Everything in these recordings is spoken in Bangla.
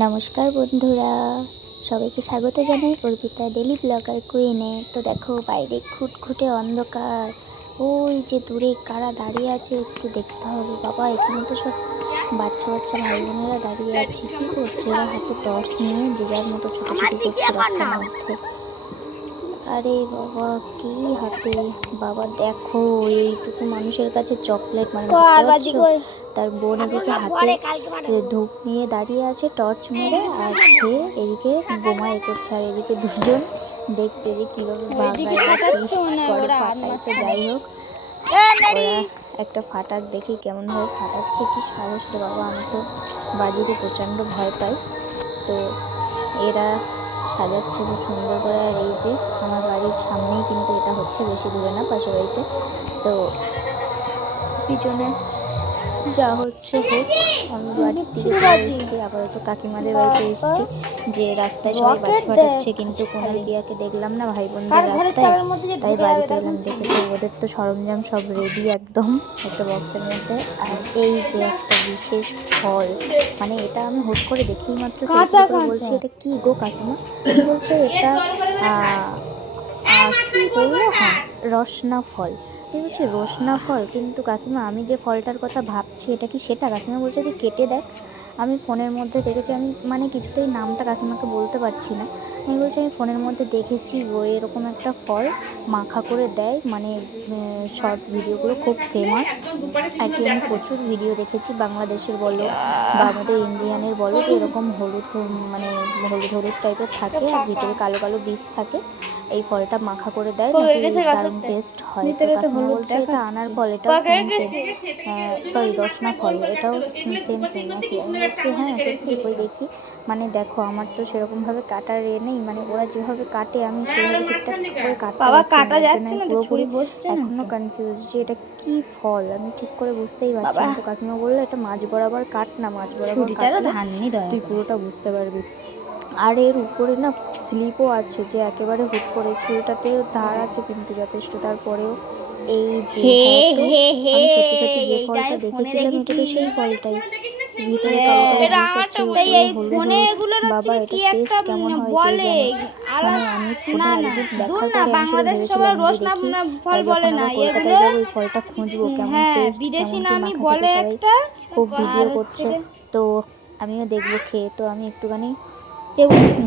নমস্কার বন্ধুরা, সবাইকে স্বাগত জানাই অর্পিতা ডেলি ব্লগার কুইনে। তো দেখো বাইরে খুটখুটে অন্ধকার, ওই যে দূরে কারা দাঁড়িয়ে আছে একটু দেখতে হবে। বাবা এখানে তো সব বাচ্চা বাচ্চা ভাই বোনেরা দাঁড়িয়ে আছে, কী করছে ওরা? হাতে টর্চ নিয়ে যে যার মতো ছোটাছুটি করছে রাস্তার মধ্যে। আরে বাবা কি হাতে, বাবা দেখো এইটুকু মানুষের কাছে চকলেট, মানে তার বোন এদিকে হাতে ধূপ নিয়ে দাঁড়িয়ে আছে টর্চ মেরে, আর সে এদিকে বোমা করছে, আর এদিকে দুজন দেখছে যে কিভাবে ফাটাচ্ছে। যাই হোক, ওরা একটা ফাটাক দেখি কেমন ভাবে ফাটাচ্ছে, কি সাহস রে বাবা! আমি তো বাজিকে প্রচণ্ড ভয় পাই। তো এরা সাজাচ্ছে খুব সুন্দর করে। আর এই যে আমার বাড়ির সামনেই কিন্তু এটা হচ্ছে, বেশি দূরে না, পাশের বাড়িতে। তো পিছনে যা হচ্ছে হোক, আমি বাড়ির দিকে চলে এসেছি, আপাতত কাকিমাদের বাড়িতে এসেছি। যে রাস্তায় সবাই বাজি ফাটাচ্ছে, কিন্তু কোনাল দিয়াকে দেখলাম না ভাই বোনদের রাস্তায়, তাই বাড়িতে এলাম। দেখেছি ওদের তো সরঞ্জাম সব রেডি একদম একটা বক্সের মধ্যে। আর এই যে একটা বিশেষ ফল, মানে এটা আমি হুট করে দেখেই মাত্র বলছি এটা কি গো কাকিমা? বলছে এটা কি বললো, হ্যাঁ রসনা ফল। আমি বলছি রসনা ফল, কিন্তু কাকিমা আমি যে ফলটার কথা ভাবছি এটা কি সেটা? কাকিমা বলছে তুই কেটে দেখ। আমি ফোনের মধ্যে দেখেছি, আমি মানে কিছুতেই নামটা কাকিমাকে বলতে পারছি না। আমি বলছি আমি ফোনের মধ্যে দেখেছি ও এরকম একটা ফল মাখা করে দেয়, মানে শর্ট ভিডিওগুলো খুব ফেমাস আর কি। আমি প্রচুর ভিডিও দেখেছি, বাংলাদেশের বলো বা আমাদের ইন্ডিয়ানের বলো, যে এরকম হলুদ, মানে হলুদ হলুদ টাইপের থাকে আর ভিতরে কালো কালো বীজ থাকে। এই ফলটা মাখা করে দেয়, দারুণ টেস্ট হয়। তো কাকিমা বলছে এটা আনার ফল, এটাও সেম সেম, সরি রসনা ফল, এটাও সেম সেম নাকি? আমি বলছি হ্যাঁ সত্যি, কই দেখি। মানে দেখো আমার তো সেরকমভাবে কাটার নেই, মানে ওরা যেভাবে কাটে আমি সেভাবে ঠিকঠাক করে কাটতে পারছি না, পুরোপুরি এখনো কনফিউজ যে এটা কি ফল, আমি ঠিক করে বুঝতেই পারছি না। তো কাকিমা বললো এটা মাঝ বরাবর কাট না, মাঝ বরাবর কাটলে তুই পুরোটা বুঝতে পারবি। আর এর উপরে না স্লিপও আছে, যে একেবারে হুট করে, ছুরিটাতেও ধার আছে কিন্তু যথেষ্ট। তারপরেও এই যে আমি সত্যি সত্যি যে ফলটা দেখেছিলাম এটা তো সেই ফলটাই, ভিতরে কালো কালো বীজ আছে, উপরে হলুদ হলুদ। বাবা এটা টেস্ট কেমন হয় কে জানে। মানে আমি ফোনে একদিন দেখার পরে আমি শুধু ভেবেছিলাম যে দেখি যখন আবার কলকাতায় যাবো এই ফলটা খুঁজবো কেমন টেস্ট, কেমন কি মাখা খেতে সবাই খুব ভিডিও করছে। তো আমিও দেখবো খেয়ে। তো আমি একটুখানি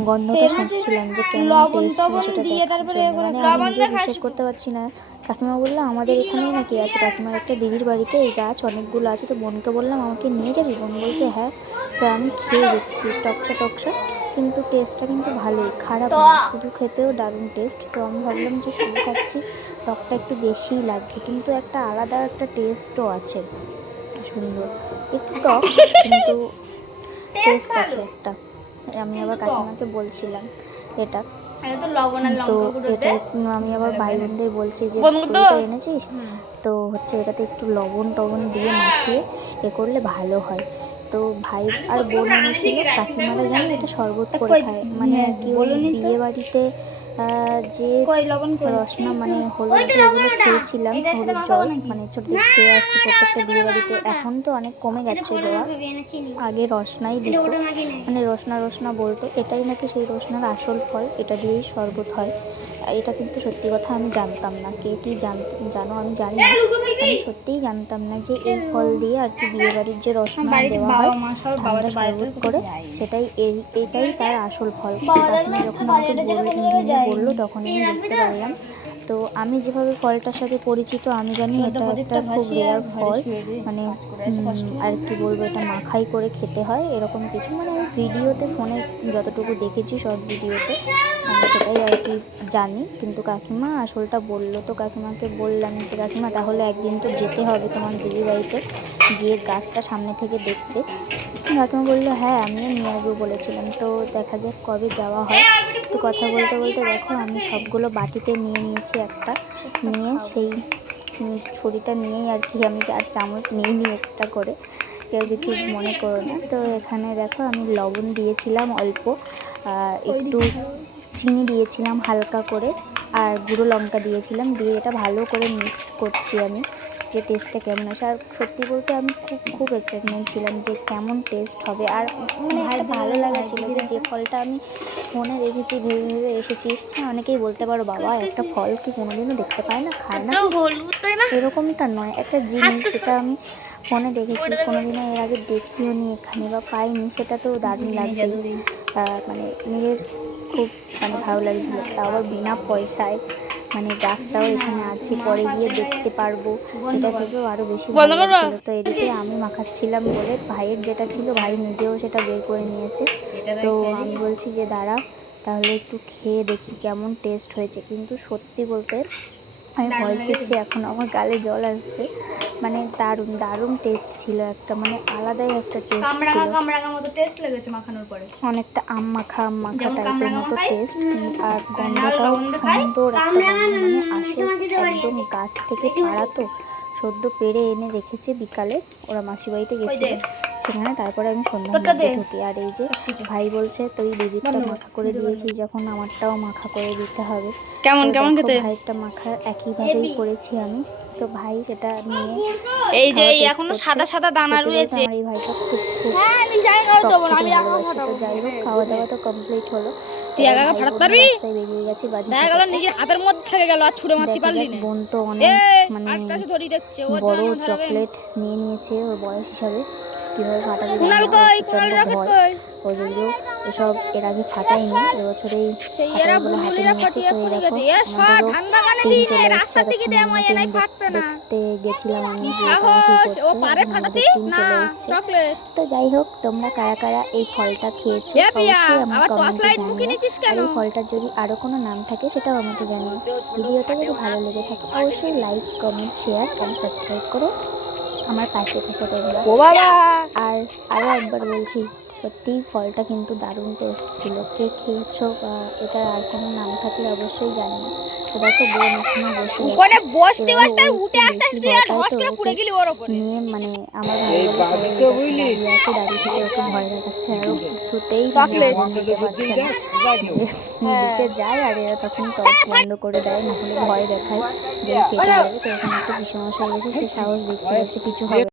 গন্ধটা শুনছিলাম যে কেমন টেস্ট হয় সেটা দেখার জন্য, মানে আমি নিজে বিশ্বাস করতে পারছি না। কাকিমা বললো আমাদের এখানেই নাকি আছে, কাকিমার একটা দিদির বাড়িতে এই গাছ অনেকগুলো আছে। তো বোনকে বললাম আমাকে নিয়ে যাবি, বোন বলছে হ্যাঁ। তো আমি খেয়ে দেখছি, টকসা টকসা, কিন্তু টেস্টটা কিন্তু ভালোই, খারাপ না, শুধু খেতেও দারুণ টেস্ট। তো আমি ভাবলাম যে শুধু খাচ্ছি, টকটা একটু বেশিই লাগছে, কিন্তু একটা আলাদা একটা টেস্টও আছে, সুন্দর একটু টক, কিন্তু টেস্ট আছে একটা। আমি আবার কাকিমাকে বলছিলাম এটা, তো এটা আমি আবার ভাই বোনদের বলছি যে তুই এনেছিস, তো হচ্ছে এটাতে একটু লবণ টবণ দিয়ে মাখিয়ে এ করলে ভালো হয়। তো ভাই আর বোন এনেছিল, কাকিমারা জানি এটা শরবত করে খায়, মানে কি ওই বিয়ে বাড়িতে যে রসনা মানে হলুদ যেগুলো খেয়েছিলাম, হলুদ জল মানে ছোটো থেকে খেয়ে আসছি প্রত্যেকটা বিয়ে বাড়িতে। এখন তো অনেক কমে গেছে দেওয়া, আগে রসনাই দিত, মানে রসনা রসনা বলতো। এটাই নাকি সেই রসনার আসল ফল, এটা দিয়েই শরবত হয়। এটা কিন্তু সত্যি কথা আমি জানতাম না, কে কি জানো আমি জানি না, আমি সত্যিই জানতাম না যে এই ফল দিয়ে আর কি বিয়েবাড়ির যে রসনা দেওয়া হয় ঠান্ডা শরবত করে, সেটাই এইটাই তার আসল ফল। কাকিমা যখন আমাকে বললো তখন আমি বুঝতে পারলাম। তো আমি যেভাবে ফলটার সাথে পরিচিত, আমি জানি এটা একটা খুব রেয়ার ফল, মানে আর কি বলবো, এটা মাখাই করে খেতে হয় এরকম কিছু, মানে আমি ভিডিওতে ফোনে যতটুকু দেখেছি শর্ট ভিডিওতে আমি সেটাই আর কি জানি। কিন্তু কাকিমা আসলটা বললো, তো কাকিমাকে বললাম যে কাকিমা তাহলে একদিন তো যেতে হবে তোমার দিদির বাড়িতে, গিয়ে গাছটা সামনে থেকে দেখতে। কাকিমা বললো হ্যাঁ আমিও নিয়ে আসবো বলেছিলাম, তো দেখা যাক কবে যাওয়া হয়। তো কথা বলতে বলতে দেখো আমি সবগুলো বাটিতে নিয়ে নিয়েছি একটা, নিয়ে সেই ছুরিটা নিয়েই আর কি, আমি আর চামচ নিয়ে এক্সট্রা করে, কেউ কিছু মনে করো না। তো এখানে দেখো আমি লবণ দিয়েছিলাম অল্প, একটু চিনি দিয়েছিলাম হালকা করে, আর গুঁড়ো লঙ্কা দিয়েছিলাম, দিয়ে এটা ভালো করে মিক্সড করছি আমি, যে টেস্টটা কেমন আসে। আর সত্যি বলতে আমি খুব খুব এক্সাইটমেন্ট ছিলাম যে কেমন টেস্ট হবে, আর মানে একটা ভালো লাগা ছিল যে ফলটা আমি ফোনে দেখেছি ভেবে ভেবে এসেছি। হ্যাঁ, অনেকেই বলতে পারো বাবা একটা ফল কি কোনোদিনও দেখতে পায় না, খায় না, এরকমটা নয়। একটা জিনিস যেটা আমি ফোনে দেখেছি, কোনোদিনও এর আগে দেখিও নি এখানে বা পাইনি, সেটা তো দারুণ লাগবে। মানে নিজের খুব মানে ভালো লাগছিলো, তাও আবার বিনা পয়সায়, মানে গাছটাও এখানে আছে, পরে গিয়ে দেখতে পারবো, এটা ভেবেও আরও বেশি ভালো লাগছিলো। তো এদিকে আমি মাখাচ্ছিলাম বলে ভাইয়ের যেটা ছিল, ভাই নিজেও সেটা বের করে নিয়েছে। তো আমি বলছি যে দাঁড়া তাহলে একটু খেয়ে দেখি কেমন টেস্ট হয়েছে। কিন্তু সত্যি বলতে আমি ভয়েস দিচ্ছি এখন আমার গালে জল আসছে, মানে দারুণ দারুণ টেস্ট ছিল, একটা মানে আলাদাই একটা টেস্ট ছিল, মতো টেস্ট লেগেছে মাখানোর পরে, অনেকটা আম মাখা টাইপের মতো টেস্ট। আর গন্ধটাও সুন্দর একটা গন্ধ, মানে আসল একদম গাছ থেকে পাড়া, তো সদ্য পেড়ে এনে রেখেছে বিকালে, ওরা মাসি বাড়িতে গেছিল সেখানে, তারপরে আমি সন্ধ্যার মধ্যে ঢুকি। আর এই যে ভাই বলছে তুই দিদিরটা মাখা করে দিয়েছিস যখন আমারটাও মাখা করে দিতে হবে। কেমন কেমন খেতে? ভাইয়েরটা মাখা একইভাবেই করেছি আমি, তো ভাই সেটা নিয়ে এই যে এখনো সাদা সাদা দানা রয়েছে। আমার এই ভাইটা খুব খুব ভালোবাসে। তো যাই হোক, খাওয়া দাওয়া তো কমপ্লিট হলো। তুই একা একা ফাটাতে পারবি? রাস্তায় বেরিয়ে গেছি বাজি দেখা গেল নিজের হাতের মধ্যে থেকে গেল, আর ছুঁড়ে মারতে পারলি না। বোন তো অনেক মানে আটটাশে ধরি দেখছে, ও বড় চকলেট নিয়ে নিয়েছে ওর বয়স হিসাবে, কীভাবে ফাটাবে কুনাল কই, কুনাল রকেট কই, ও যদিও এসব এর আগে ফাটাইনি, এবছরেই সেই এরা বুলবুলিরা ফাটিয়ে পড়ে গেছে। এ সর ধান বাগানে দিয়ে দে, রাস্তা দিকে দে, মই এলাই ফাটবে না। দেখতে গেছিলাম আমি যে সাহস, ও পারে ফাটাতে না চকলেট। তো যাই হোক, তোমরা কারা কারা এই ফলটা খেয়েছো অবশ্যই আমার কমেন্টে জানিও। আর এই ফলটার যদি আরো কোনো নাম থাকে সেটাও আমাকে জানিও। ভিডিওটা যদি ভালো লেগে থাকে অবশ্যই লাইক, কমেন্ট, শেয়ার এবং সাবস্ক্রাইব করে আমার পাশে থেকো তোমরা। আর আরও একবার বলছি, সত্যিই ফলটা কিন্তু দারুণ টেস্ট ছিল। কে খেয়েছো বা এটার আর কোনো নাম থাকলে অবশ্যই জানিও। তো দেখো বোন এখানে বসে নিয়ে, মানে আমার ভাই দাঁড়িয়ে আছে, দাঁড়িয়ে থেকে ওকে ভয় দেখাচ্ছে, আরও কিছুতেই নিতে পারছে না যে এদিকে যায়, আর এরা তখন টর্চ বন্ধ করে দেয়, না হলে ভয় দেখায় যে ফেটে যাবে। তো এখানে একটা পিসেমশাই রয়েছে, সে সাহস দিচ্ছে, হচ্ছে কিছু হবে।